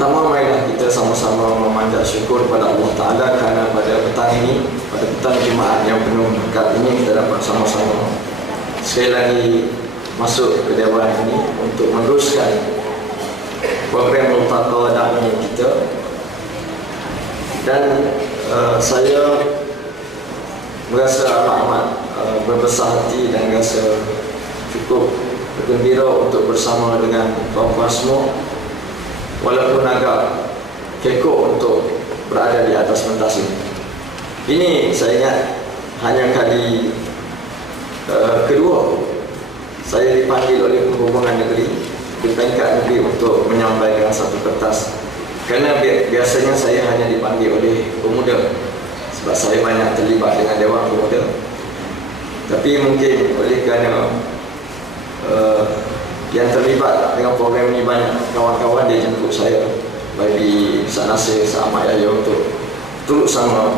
Pertama, marilah kita sama-sama memanjat syukur kepada Allah Ta'ala kerana pada petang ini, pada petang Jumaat yang penuh berkat ini, kita dapat sama-sama sekali lagi masuk ke Dewan ini untuk meneruskan program Multaqa Da'mi kita. Dan saya merasa amat berbesar hati dan rasa cukup bergembira untuk bersama dengan tuan-tuan semua, walaupun agak kekok untuk berada di atas pentas ini. Ini saya ingat hanya kali kedua saya dipanggil oleh Perhubungan Negeri di peringkat negeri untuk menyampaikan satu pentas. Kerana biasanya saya hanya dipanggil oleh pemuda, sebab saya banyak terlibat dengan Dewan Pemuda. Tapi mungkin oleh kerana yang terlibat dengan program ini banyak kawan-kawan, dia jemput saya bagi Ustaz Nasir, Ustaz Ahmad Yahya untuk turut sama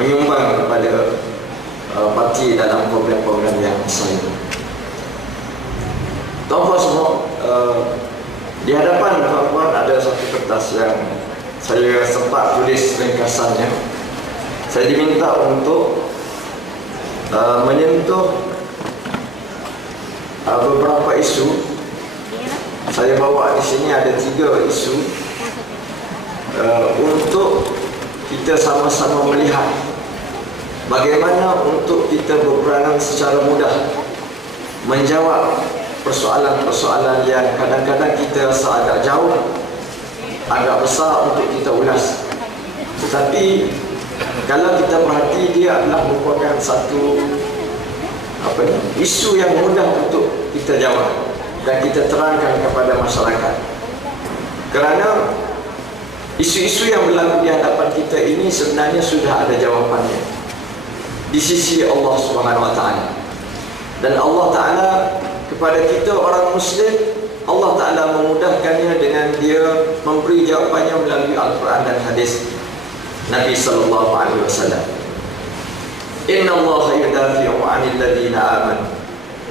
menyumbang kepada parti dalam program-program yang saya. Tuan-tuan semua, di hadapan tuan-tuan ada satu kertas yang saya sempat tulis ringkasannya. Saya diminta untuk menyentuh beberapa isu. Saya bawa di sini ada 3 isu untuk kita sama-sama melihat bagaimana untuk kita berperanan secara mudah menjawab persoalan-persoalan yang kadang-kadang kita rasa agak jauh, agak besar untuk kita ulas. Tetapi kalau kita perhati, dia adalah merupakan satu isu yang mudah untuk kita jawab dan kita terangkan kepada masyarakat. Kerana isu-isu yang berlaku di hadapan kita ini sebenarnya sudah ada jawapannya di sisi Allah Subhanahu Wa Taala. Dan Allah Taala kepada kita orang Muslim, Allah Taala memudahkannya dengan dia memberi jawapannya melalui Al-Quran dan hadis Nabi Sallallahu Alaihi Wasallam. Inna Allah yudafi'u 'anil ladina amanu.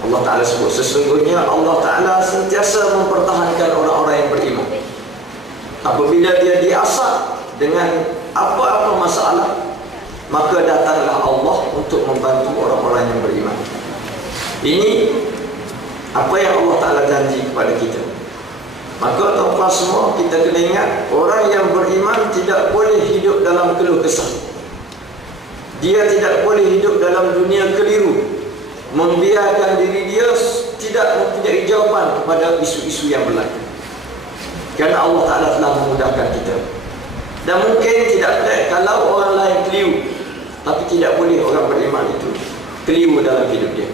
Allah Ta'ala sebut sesungguhnya Allah Ta'ala sentiasa mempertahankan orang-orang yang beriman. Apabila dia diasah dengan apa-apa masalah, maka datanglah Allah untuk membantu orang-orang yang beriman. Ini apa yang Allah Ta'ala janji kepada kita. Maka tuan-tuan semua, kita kena ingat, orang yang beriman tidak boleh hidup dalam keluh kesah. Dia tidak boleh hidup dalam dunia keliru, membiarkan diri dia tidak mempunyai jawapan kepada isu-isu yang berlaku. Kerana Allah Ta'ala telah memudahkan kita. Dan mungkin tidak baik kalau orang lain keliru, tapi tidak boleh orang beriman itu keliru dalam hidup dia.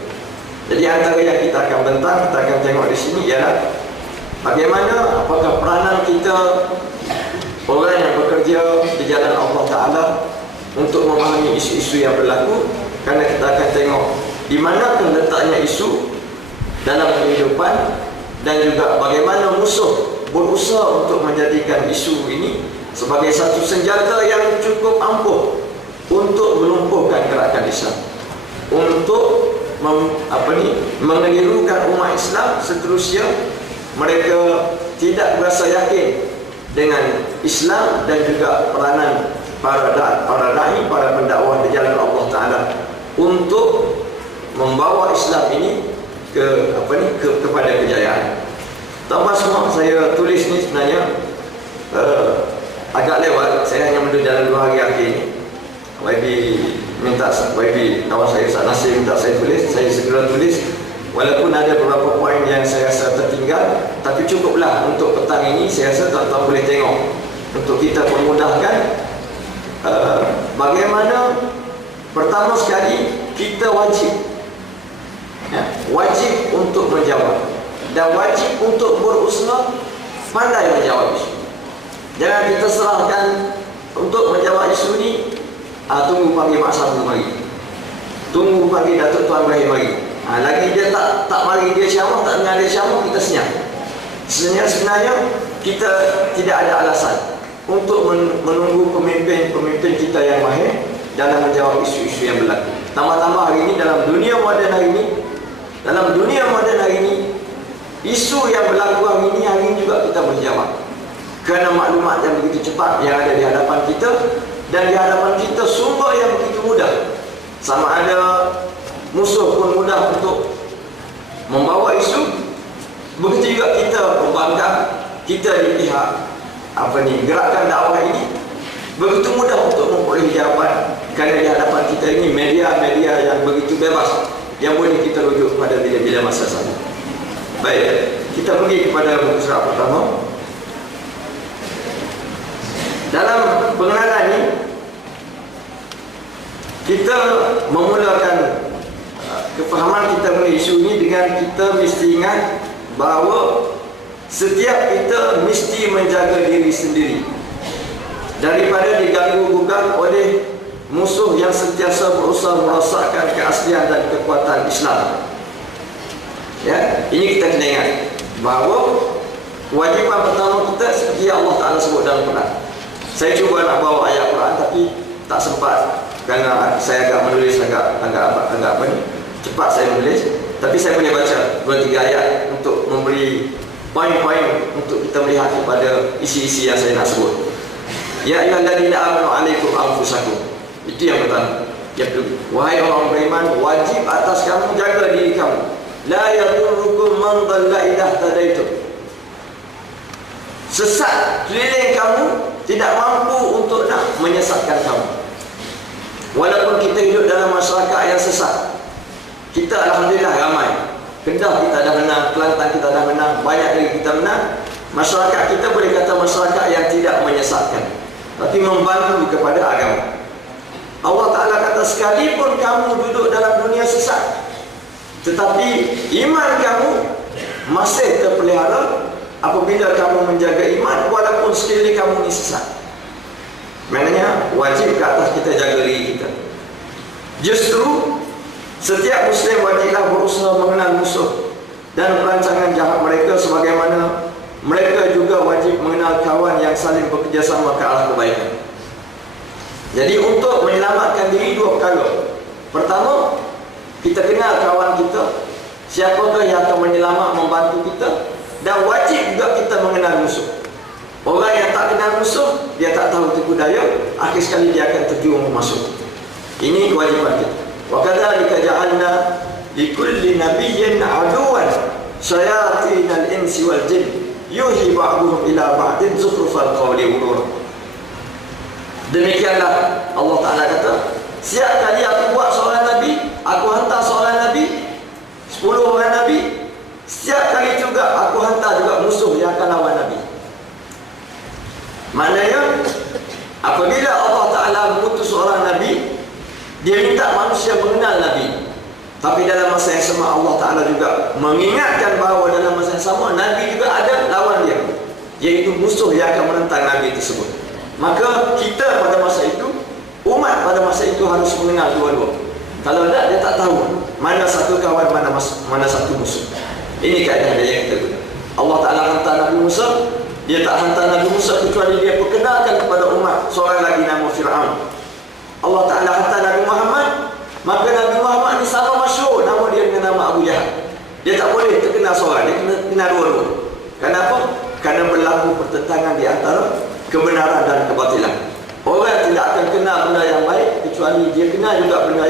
Jadi antara yang kita akan bentang, kita akan tengok di sini ialah bagaimana, apakah peranan kita orang yang bekerja di jalan Allah Ta'ala untuk memahami isu-isu yang berlaku. Kerana kita akan tengok di mana letaknya isu dalam kehidupan, dan juga bagaimana musuh berusaha untuk menjadikan isu ini sebagai satu senjata yang cukup ampuh untuk melumpuhkan gerakan Islam, untuk mengelirukan umat Islam seterusnya. Mereka tidak berasa yakin dengan Islam dan juga peranan para dai, para pendakwah di jalan Allah Ta'ala untuk membawa Islam ini kepada kejayaan. Tuan-tuan semua, saya tulis ni sebenarnya agak lewat. Saya hanya menunggu dalam 2 hari akhir ni. YB kawan saya Ustaz Nasir minta saya tulis, saya segera tulis. Walaupun ada beberapa poin yang saya rasa tertinggal, tapi cukuplah untuk petang ini. Saya rasa tuan-tuan boleh tengok untuk kita memudahkan bagaimana. Pertama sekali, kita wajib untuk menjawab, dan wajib untuk berusaha pandai menjawab isu. Jangan kita serahkan untuk menjawab isu ni, tunggu panggil Mak Sabu mari, tunggu panggil Datuk Tuan Ibrahim mari. Lagi dia tak mari, dia syamah, tak dengar dia syamah, kita senyap. Sebenarnya kita tidak ada alasan untuk menunggu pemimpin kita yang mahir dalam menjawab isu-isu yang berlaku. Tambah-tambah hari ini, dalam dunia moden hari ini, isu yang berlaku hari ini juga kita boleh jawab. Kerana maklumat yang begitu cepat yang ada di hadapan kita, dan di hadapan kita sumber yang begitu mudah. Sama ada musuh pun mudah untuk membawa isu. Begitu juga kita pembangkang, kita di pihak gerakan dakwah ini begitu mudah untuk memperoleh jawapan, kerana di hadapan kita ini media-media yang begitu bebas yang boleh kita rujuk pada bila-bila masa saja. Baik, kita pergi kepada buku surat pertama. Dalam pengenalan ini kita memulakan kefahaman kita mengenai isu ini dengan kita mesti ingat bahawa setiap kita mesti menjaga diri sendiri daripada diganggu-gugat oleh musuh yang sentiasa berusaha merosakkan keaslian dan kekuatan Islam. Ya, ini kita kena ingat bahawa kewajipan pertama kita seperti Allah Ta'ala sebut dalam Quran. Saya cuba nak bawa ayat Quran tapi tak sempat kerana saya agak menulis agak cepat saya menulis, tapi saya boleh baca 2-3 ayat untuk memberi poin-poin untuk kita melihat kepada isi-isi yang saya nak sebut. Ya ayyuhalladzina amanu alaikum anfusakum. Itu yang pertama. Yang kedua, wahai orang beriman, wajib atas kamu jaga diri kamu. La yadurrukum man dhalla idza tadaitum. Sesat keliling kamu tidak mampu untuk nak menyesatkan kamu. Walaupun kita hidup dalam masyarakat yang sesat, kita alhamdulillah ramai. Kedah kita dah menang, Kelantan kita dah menang, banyak lagi kita menang. Masyarakat kita boleh kata masyarakat yang tidak menyesatkan, tapi membantu kepada agama. Allah Ta'ala kata sekalipun kamu duduk dalam dunia sesat, tetapi iman kamu masih terpelihara apabila kamu menjaga iman walaupun sekeliling kamu ni sesat. Maknanya wajib ke atas kita jaga diri kita. Justru setiap Muslim wajiblah berusaha mengenal musuh dan perancangan jahat mereka, sebagaimana mereka juga wajib mengenal kawan yang saling bekerjasama ke arah kebaikan. Jadi untuk menyelamatkan diri dua perkara. Pertama, kita kenal kawan kita, siapakah yang akan menyelamat membantu kita, dan wajib juga kita mengenal musuh. Orang yang tak kenal musuh, dia tak tahu tipu daya, akhir sekali dia akan terjerumus masuk. Ini kewajipan kita. Wa kadzalika ja'alna likulli nabiyyin aduwan syayatinal insi wal jin yuhi ba'duhum ila ba'din zukhrufal qawli ghurura. Demikianlah Allah Ta'ala kata, setiap kali aku buat seorang Nabi, aku hantar seorang Nabi, 10 orang Nabi, setiap kali juga aku hantar juga musuh yang akan lawan Nabi. Maknanya apabila Allah Ta'ala mengutus seorang Nabi, dia minta manusia mengenal Nabi. Tapi dalam masa yang sama Allah Ta'ala juga mengingatkan bahawa dalam masa yang sama Nabi juga ada lawan dia, iaitu musuh yang akan menentang Nabi tersebut. Maka kita pada masa itu, umat pada masa itu harus mengenal dua-dua. Kalau tidak, dia tak tahu mana satu kawan, mana satu musuh. Ini kaedah yang kita guna. Allah Ta'ala hantar Nabi Musa, dia tak hantar Nabi Musa kecuali dia perkenalkan kepada umat seorang lagi nama Fir'aun. Allah Ta'ala hantar Nabi Muhammad, maka Nabi Muhammad ni sama masyhur nama dia dengan nama Abu Jahal. Dia tak boleh terkenal seorang, dia kena dua-dua. Kenapa? Kerana berlaku pertentangan di antara kebenaran dan kebatilan. Orang tidak akan kenal benda yang baik kecuali dia kenal juga benda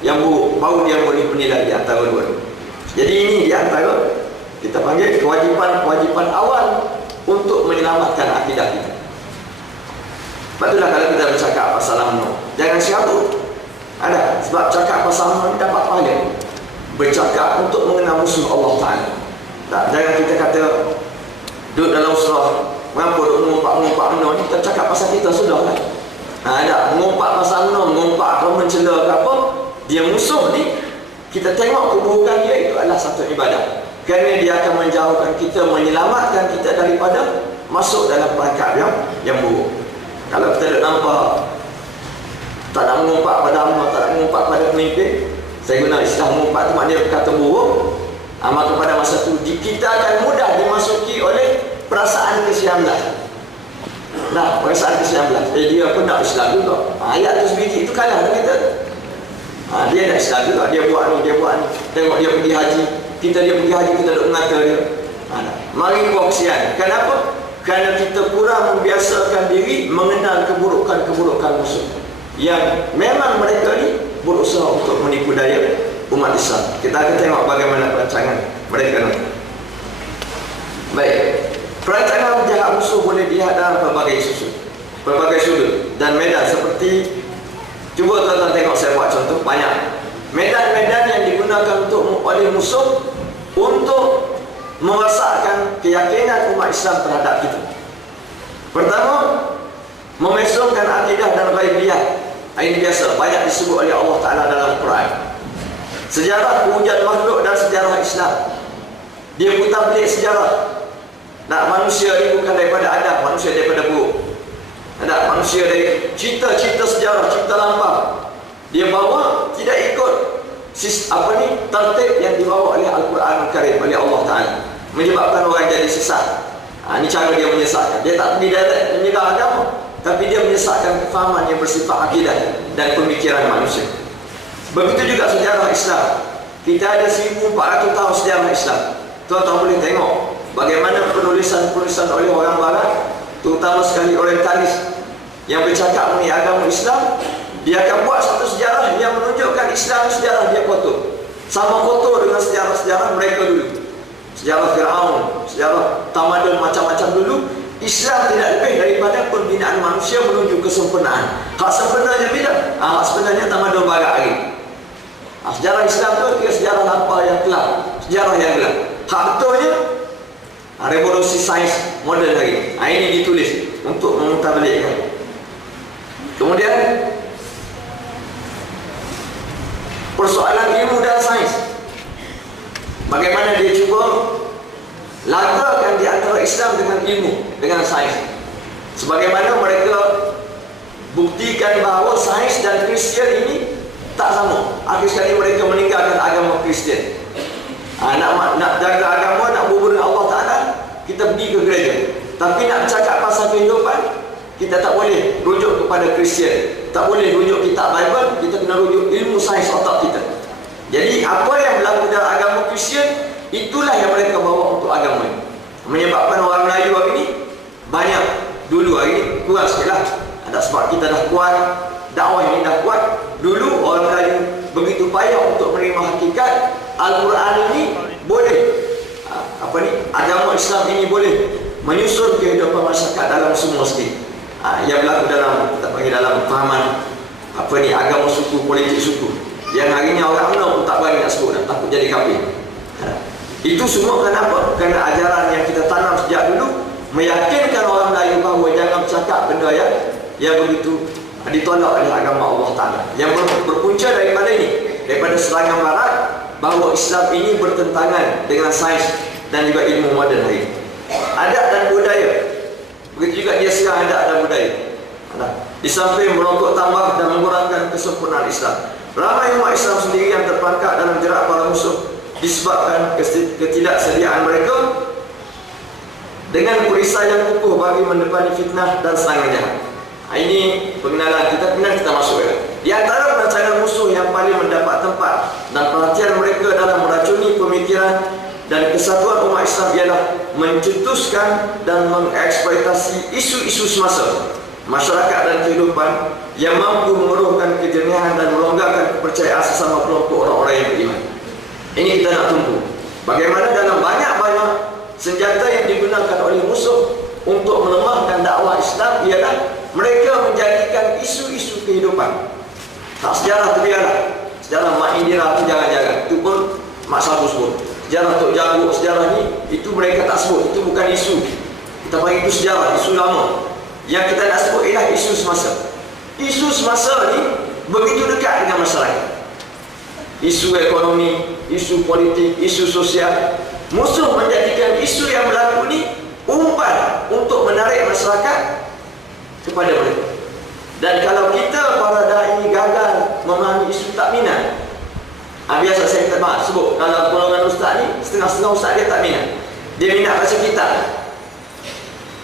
yang buruk, baru dia boleh menilai di antara dua-dua. Jadi ini di antara kita panggil kewajipan awal untuk menyelamatkan akidah kita. Itulah kalau kita bercakap pasal UMNO, jangan siapun. Ada sebab cakap pasal UMNO dapat pahala. Bercakap untuk mengenal musuh Allah Ta'ala. Tak, jangan kita kata duduk dalam surah, mengapa duduk mengumpat UMNO ni, kita cakap pasal kita sudah kan. Ada mengumpat pasal UMNO, mengumpat atau mencela ke apa, dia musuh ni, kita tengok keburukan dia itu adalah satu ibadah. Kerana dia akan menjauhkan kita, menyelamatkan kita daripada masuk dalam perangkap yang buruk. Kalau kita nak nampak tak nak mengumpat pada UMNO, tak nak mengumpat pada pemimpin, saya guna istilah mengumpat tu maknanya berkata buruk, maka pada masa itu kita akan mudah dimasuki oleh perasaan ke-19. Nah, perasaan ke-19, dia pun nak Islam juga. Ayat tu sebiji itu kalah dengan kita. Dia nak Islam juga, dia buat ni, dia buat ni. Tengok dia pergi haji, dia pergi haji, kita duk mengata dia. Mari buat kesian. Kenapa? Kerana kita kurang membiasakan diri mengenal keburukan-keburukan musuh yang memang mereka ni berusaha untuk menipu daya umat Islam. Kita akan tengok bagaimana perancangan mereka nanti. Baik, perancangan jahat musuh boleh dilihat dalam pelbagai sudut dan medan. Seperti, cuba tuan-tuan tengok, saya buat contoh banyak medan-medan yang digunakan oleh musuh untuk merosakkan keyakinan umat Islam terhadap kita. Pertama, memesongkan akidah dan ghaibiyah. Ini biasa, banyak disebut oleh Allah Ta'ala dalam Quran. Sejarah kewujudan makhluk dan sejarah Islam. Dia putar balik sejarah. Manusia ini bukan daripada Adam, manusia daripada buruk. Manusia dari cerita-cerita sejarah, cerita lampau. Dia bawa tidak ikut tertib yang dibawa oleh Al-Quran Al-Karim, oleh Allah Ta'ala, menyebabkan orang jadi sesat. Ini cara dia menyesatkan. Dia tak direct menyerang agama, tapi dia menyesatkan kefahaman yang bersifat akidah dan pemikiran manusia. Begitu juga sejarah Islam. Kita ada 1400 tahun sejarah Islam. Tuan-tuan boleh tengok bagaimana penulisan-penulisan oleh orang barat, terutama sekali orientalis, yang bercakap mengenai agama Islam. Dia akan buat satu sejarah yang menunjukkan Islam sejarah dia kotor, sama kotor dengan sejarah-sejarah mereka dulu. Sejarah Fir'aun, sejarah tamadun macam-macam dulu. Islam tidak lebih daripada pembinaan manusia menuju kesempurnaan. Hak sempurnanya bila? Hak sebenarnya tamadun barat lagi. Sejarah Islam tu dia sejarah lampau yang kelam, sejarah yang gelap. Hak betulnya revolusi sains moden lagi. Ini ditulis untuk memutabalikkan. Kemudian persoalan ilmu dan sains, bagaimana dia cuba lagakan di antara Islam dengan ilmu, dengan sains. Sebagaimana mereka buktikan bahawa sains dan Kristian ini tak sama. Akhir sekali mereka meninggalkan agama Kristian. Nak jaga agama, nak berhubung dengan Allah Ta'ala, kita pergi ke gereja. Tapi nak bercakap pasal kehidupan, kita tak boleh rujuk kepada Kristian, tak boleh rujuk kitab Bible, kita kena rujuk ilmu sains otak kita. Jadi apa yang berlaku dalam agama Kristian, itulah yang mereka bawa untuk agama ini. Menyebabkan orang Melayu hari ini banyak, dulu hari ini kurang sikit lah. Sebab kita dah kuat, dakwah ini dah kuat. Dulu orang Melayu begitu payah untuk menerima hakikat Al-Quran ini boleh, agama Islam ini boleh menyusun kehidupan masyarakat dalam semua segi. Yang berlaku dalam, kita panggil dalam fahaman agama suku, politik suku, yang hari ini orang UMNO pun tak berani nak sebut, takut jadi kafir. Itu semua kenapa? Kerana ajaran yang kita tanam sejak dulu meyakinkan orang Melayu bahawa jangan bercakap benda yang begitu ditolak oleh agama Allah Ta'ala. Yang berpunca daripada ini, daripada serangan barat, bahawa Islam ini bertentangan dengan sains dan juga ilmu moden hari ini. Adat dan budaya, begitu juga dia serang adat dan budaya. Di samping merokok tambah dan mengurangkan kesempurnaan Islam, ramai umat Islam sendiri yang terperangkap dalam jerat para musuh disebabkan ketidaksediaan mereka dengan perisai yang kukuh bagi mendepani fitnah dan serangan jahat. Ini pengenalan kita, kemudian kita masuk di antara perancangan musuh yang paling mendapat tempat dan perhatian mereka dalam meracuni pemikiran dan kesatuan umat Islam ialah mencetuskan dan mengeksploitasi isu-isu semasa, masyarakat dan kehidupan yang mampu mengeruhkan kejernihan dan melonggarkan kepercayaan sesama kelompok orang-orang yang beriman. Ini kita nak tunggu bagaimana dalam banyak-banyak senjata yang digunakan oleh musuh untuk melemahkan dakwah Islam ialah mereka menjadikan isu-isu kehidupan. Tak sejarah tu biarlah, sejarah Mak Indira tu jangan-jangan, itu pun Mak Sabu sebut. Sejarah Tok Jagut, sejarah ni, itu mereka tak sebut, itu bukan isu. Kita panggil itu sejarah, isu lama. Yang kita nak sebut ialah isu semasa. Isu semasa ni begitu dekat dengan masyarakat. Isu ekonomi, isu politik, isu sosial. Musuh menjadikan isu yang berlaku ni umpan untuk menarik masyarakat kepada mereka. Dan kalau kita para dai gagal memahami isu tak minat, biasa saya kata sebut, kalau golongan ustaz ni setengah-setengah ustaz dia tak minat, dia minat baca kitab.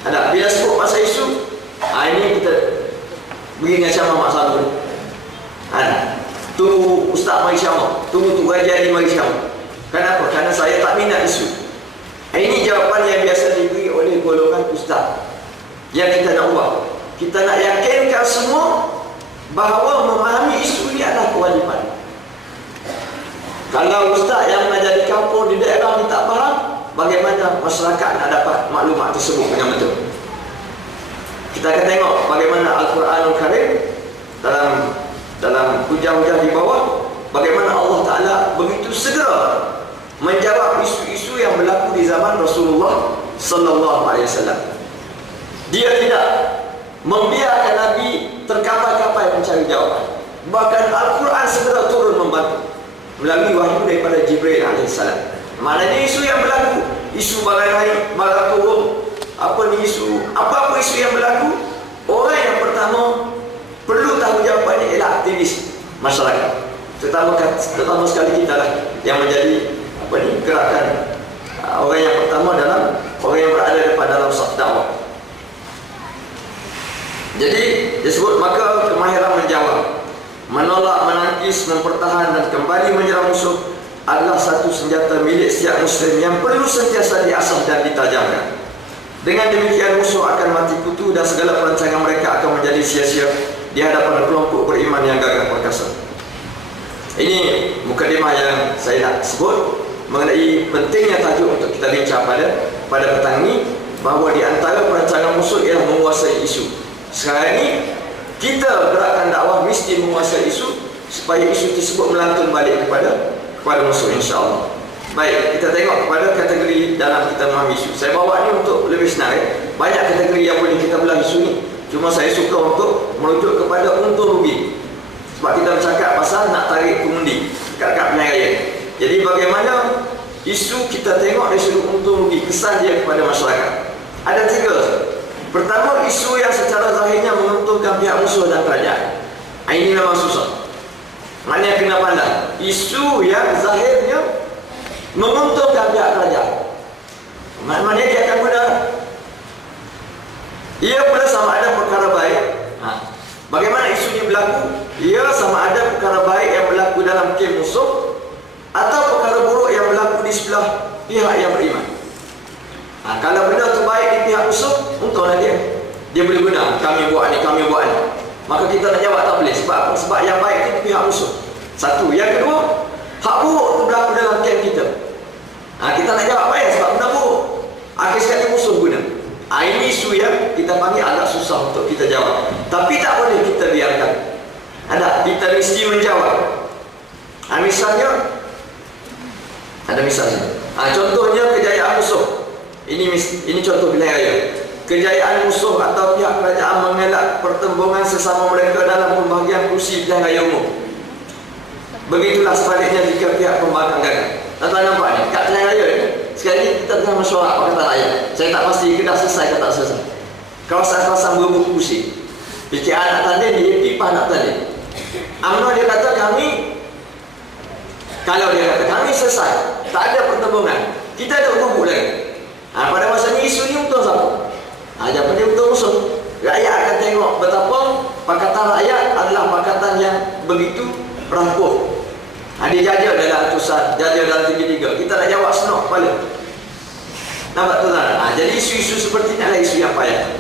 Bila sebut pasal isu, ini kita beri dengan ceramah Mak Sabu. Tunggu ustaz mari ceramah, tunggu kajian mari ceramah. Kenapa? Kerana saya tak minat isu. Ini jawapan yang biasa diberi oleh golongan ustaz yang kita nak buat. Kita nak yakinkan semua bahawa memahami isu ini adalah kewajipan. Kalau ustaz yang mengajar di kampung, di daerah ni tak faham, bagaimana masyarakat nak dapat maklumat tersebut dengan betul? Kita akan tengok bagaimana Al-Quranul Karim dalam hujah-hujah di bawah, bagaimana Allah Ta'ala begitu segera menjawab isu-isu yang berlaku di zaman Rasulullah Sallallahu Alaihi Wasallam. Dia tidak membiarkan Nabi terkapai-kapai mencari jawapan. Bahkan Al-Quran segera turun membantu melalui wahyu daripada Jibril alaihissalam. Maknanya isu yang berlaku, isu barang naik, barang turun, apa-apa isu yang berlaku, orang yang pertama perlu tahu jawapannya ialah aktivis masyarakat. Terutama sekali kita lah yang menjadi gerakan orang yang pertama dalam orang yang berada dalam saf dakwah. Jadi disebut maka kemahiran menjawab, menolak, menangkis, mempertahan dan kembali menyerang musuh adalah satu senjata milik setiap muslim yang perlu sentiasa diasah dan ditajamkan. Dengan demikian musuh akan mati kutu dan segala perancangan mereka akan menjadi sia-sia di hadapan kelompok beriman yang gagah perkasa. Ini mukadimah yang saya nak sebut mengenai pentingnya tajuk untuk kita bincang pada petang ini, bahawa di antara perancangan musuh ialah menguasai isu. Sekarang ini kita gerakan dakwah mesti menguasai isu supaya isu tersebut melantun balik kepada musuh, insya-Allah. Baik, kita tengok kepada kategori dalam kita memahami isu. Saya bawa ni untuk lebih senang. Banyak kategori yang boleh kita belah isu ni. Cuma saya suka untuk merujuk kepada untung rugi. Sebab kita bercakap pasal nak tarik pengundi dekat pilihan raya. Jadi bagaimana isu kita tengok dari sudut untung rugi, kesan dia kepada masyarakat. Ada 3. Pertama, isu yang secara zahirnya menguntungkan pihak musuh dan kerajaan. Ini memang susah. Maknanya kena pandang. Isu yang zahirnya menguntungkan pihak kerajaan, maknanya dia akan benar. Ia pula sama ada perkara baik. Bagaimana isu ini berlaku? Ia sama ada perkara baik yang berlaku dalam kem musuh atau perkara buruk yang berlaku di sebelah pihak yang beriman. Kalau benda tu baik di pihak musuh, untunglah dia. Dia boleh guna, kami buat ni. Maka kita nak jawab tak boleh. Sebab apa? Sebab yang baik itu di pihak musuh. Satu. Yang kedua, hak buruk tu berlaku dalam kem kita. Kita nak jawab apa ya? Sebab benda buruk. Akhir sekali musuh guna. Ini isu yang kita panggil agak susah untuk kita jawab. Tapi tak boleh kita biarkan. Kita mesti menjawab. Misalnya, ada misalnya. Contohnya kejayaan musuh. Ini contoh pilihan raya. Kejayaan musuh atau pihak kerajaan mengelak pertembungan sesama mereka dalam pembahagian kursi pilihan raya umum. Begitulah sebaliknya jika pihak pembangkang gagal. Tuan-tuan nampak ni, kat pilihan raya ni, sekali ni kita tengah mesyuarat Pakatan Rakyat. Saya tak pasti ke dah selesai ke tak selesai. Kawasan-kawasan berebut kursi. PKR nak tanding, DAP PAS nak tanding. UMNO dia kata kami, kalau dia kata kami selesai, tak ada pertembungan, kita ada berebut lagi. Pada masa ni isu ni untung siapa? Jangan dia untung musuh. Rakyat akan tengok betapa Pakatan Rakyat adalah pakatan yang begitu rapuh. Dia jajah dalam atusan, jajah dalam 3-3. Kita nak jawab senok kepala. Nampak tu tak? Jadi isu-isu seperti ini adalah isu yang payah.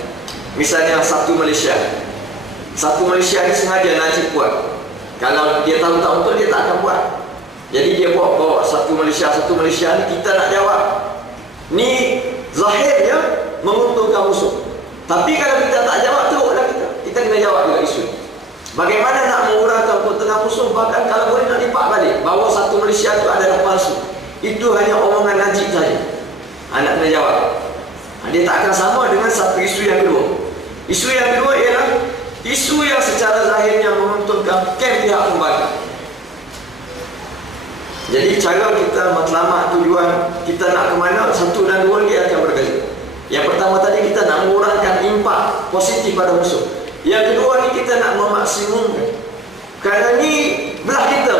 Misalnya Satu Malaysia. Satu Malaysia ni sengaja Najib buat. Kalau dia tahu tak untuk, dia tak akan buat. Jadi dia bawa Satu Malaysia ni kita nak jawab. Ni zahirnya menguntungkan musuh. Tapi kalau kita tak jawab, teruklah kita kena jawab juga isu. Bagaimana nak mengurangkan keuntungan musuh, bahkan kalau boleh nak lipat balik bahawa Satu Malaysia itu adalah palsu. Itu hanya omongan Najib saja. Nak kena jawab. Dia tak akan sama dengan satu isu yang kedua. Isu yang kedua ialah isu yang secara zahirnya menguntungkan kem pihak pembangkang. Jadi cara kita matlamat tujuan kita nak ke mana, 1 dan 2 dia akan berbeza. Yang pertama tadi kita nak mengurangkan impak positif pada musuh. Yang kedua ni kita nak memaksimumkan. Kerana ni belah kita.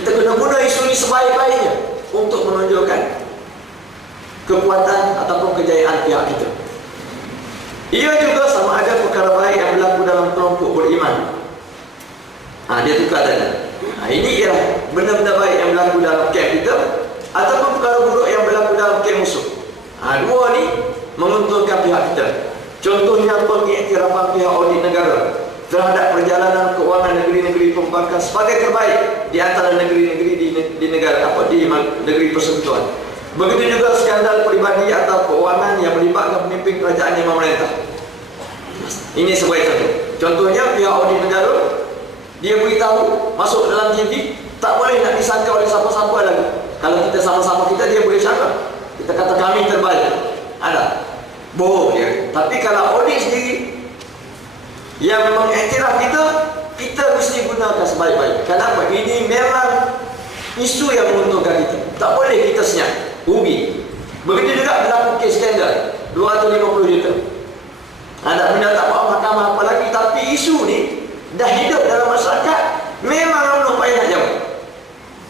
Kita kena guna isu ni sebaik-baiknya untuk menunjukkan kekuatan ataupun kejayaan pihak kita. Ia juga sama ada perkara baik yang berlaku dalam kelompok beriman. Dia tukar tadi. Ini ialah benda-benda baik yang berlaku dalam kem kita ataupun perkara buruk yang berlaku dalam kem musuh. Dua ni menguntungkan pihak kita. Contohnya pengiktirafan pihak audit negara terhadap perjalanan keuangan negeri-negeri pembankan sebagai terbaik di antara negeri-negeri di negara di negeri persekutuan. Begitu juga skandal peribadi atau keuangan yang melibatkan pemimpin kerajaan yang memerintah. Ini sebagai contoh. Contohnya pihak audit negara, dia beritahu masuk dalam TV, tak boleh nak disangka oleh siapa-siapa lagi. Kalau kita sama-sama dia boleh sangka. Kita kata kami terbaik. Ada. Bohong dia. Tapi kalau audit sendiri yang mengiktiraf kita mesti gunakan sebaik-baik. Kenapa? Ini memang isu yang menguntungkan kita. Tak boleh kita senyap, rugi. Begitu juga berlaku kes skandal 250 juta. Anda minta tak maaf mahkamah apa lagi, tapi isu ni dah hidup dalam masyarakat, memang Allah payah nak jawab.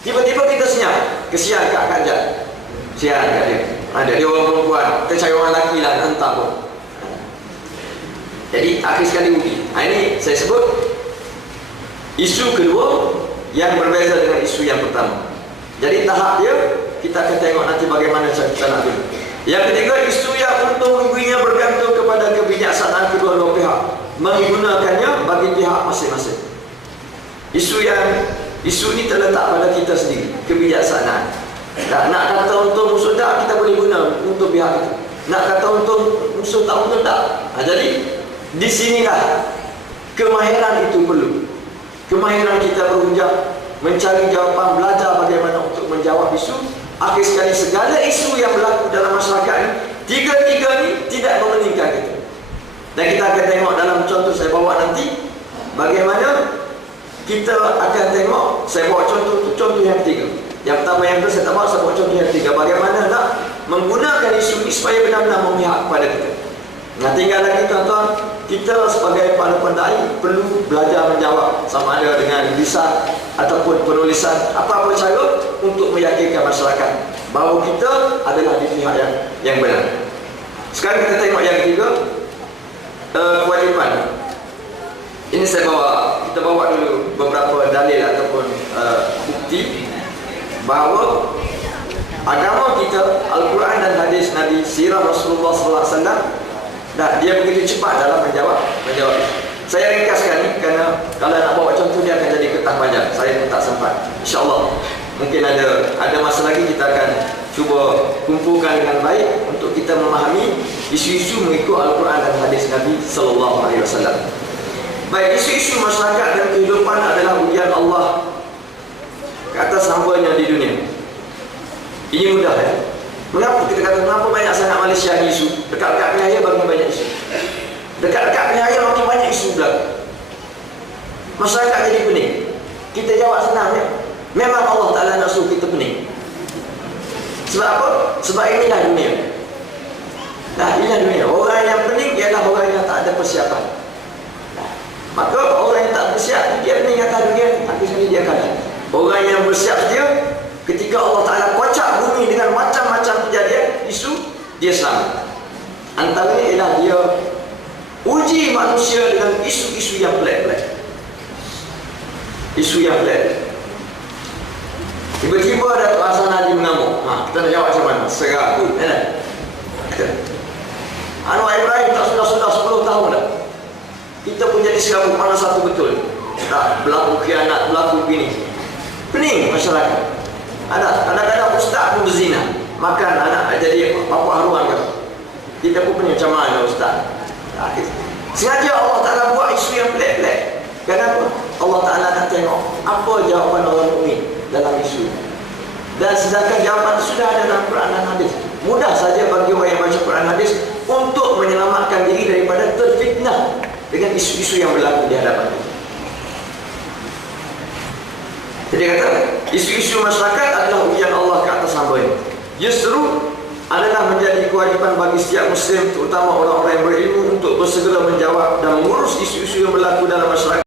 Tiba-tiba kita senyap, kesian kat Kak Jat. Kesian kat dia. Ada dia orang perempuan, kita cari orang lelaki lah, entah pun. Jadi akhir sekali rugi. Ini saya sebut isu kedua yang berbeza dengan isu yang pertama. Jadi tahap dia kita akan tengok nanti bagaimana cara kita nak dulu. Yang ketiga, isu yang untung ruginya bergantung kepada kebijaksanaan kedua-dua pihak menggunakannya bagi pihak masing-masing. Isu ni terletak pada kita sendiri, kebijaksanaan. Nak kata untung musuh tak, kita boleh guna untuk pihak itu. Nak kata untung musuh tak, untung tak. Jadi di sinilah kemahiran itu perlu. Kemahiran kita berhujah, mencari jawapan, belajar bagaimana untuk menjawab isu. Akhir sekali segala isu yang berlaku dalam masyarakat ini, tiga-tiga ni tidak memeningkan kita. Dan kita akan tengok dalam contoh saya bawa nanti, bagaimana kita akan tengok. Saya bawa contoh yang ketiga. Yang pertama, yang kedua saya tak bawa, saya bawa contoh yang ketiga. Bagaimana nak menggunakan isu ini supaya benar-benar memihak kepada kita. Nah, tinggal lagi tuan-tuan, kita sebagai para pendai perlu belajar menjawab, sama ada dengan lisan ataupun penulisan, apa-apa cara untuk meyakinkan masyarakat bahawa kita adalah di pihak yang benar. Sekarang kita tengok yang ketiga, kewajipan. Ini kita bawa dulu beberapa dalil ataupun bukti bahawa agama kita, Al-Quran dan hadis Nabi, sirah Rasulullah SAW, dan dia begitu cepat dalam menjawab. Saya ringkaskan ni kerana kalau nak bawa contoh dia akan jadi ketah panjang. Saya pun tak sempat. InsyaAllah mungkin ada masa lagi kita akan cuba kumpulkan dengan baik untuk kita memahami isu-isu mengikut Al-Quran dan hadis Nabi SAW. Baik, isu-isu masyarakat dan kehidupan adalah ujian Allah ke atas hamba-Nya di dunia. Ini mudah ya. Mengapa kita kata kenapa banyak sangat Malaysia ni isu? Dekat-dekat Penjaya bagi banyak isu. Dekat-dekat Penjaya makin banyak isu belakang. Masyarakat jadi pening. Kita jawab senang ya. Memang Allah Ta'ala nak suruh kita pening. Sebab apa? Sebab inilah dunia. Nah, inilah dunia. Orang yang pening ialah orang yang tak ada persiapan. Maka orang yang tak bersiap, dia pening atas dunia, tapi sekali dia kalah. Orang yang bersiap dia, ketika Allah Ta'ala kocak bumi dengan macam-macam kejadian, isu, dia selamat. Antaranya ialah dia uji manusia dengan isu-isu yang pelik-pelik. Isu yang pelik. Tiba-tiba ada Tok Hasan Haji mengamuk. Kita nak jawab macam mana? Serah tu. Anwar Ibrahim tak sudah 10 tahun dah. Kita pun jadi serabut, mana satu betul. Tak berlaku khianat, berlaku begini. Pening masyarakat. Ada kadang-kadang ustaz pun berzina, makan anak jadi bapa haruan ke. Kita pun punya macam mana ustaz. Sengaja Allah Ta'ala buat isu yang pelik-pelik. Kenapa? Allah Ta'ala nak tengok apa jawapan orang mukmin dalam isu. Dan sedangkan jawapan itu sudah ada dalam Quran dan hadis. Mudah saja bagi orang yang baca Quran dan hadis untuk menyelamatkan diri daripada terfitnah dengan isu-isu yang berlaku di hadapan kita. Jadi kata, isu-isu masyarakat adalah ujian Allah ke atas hamba-Nya. Justru adalah menjadi kewajipan bagi setiap Muslim, terutama orang-orang yang berilmu, untuk bersegera menjawab dan mengurus isu-isu yang berlaku dalam masyarakat.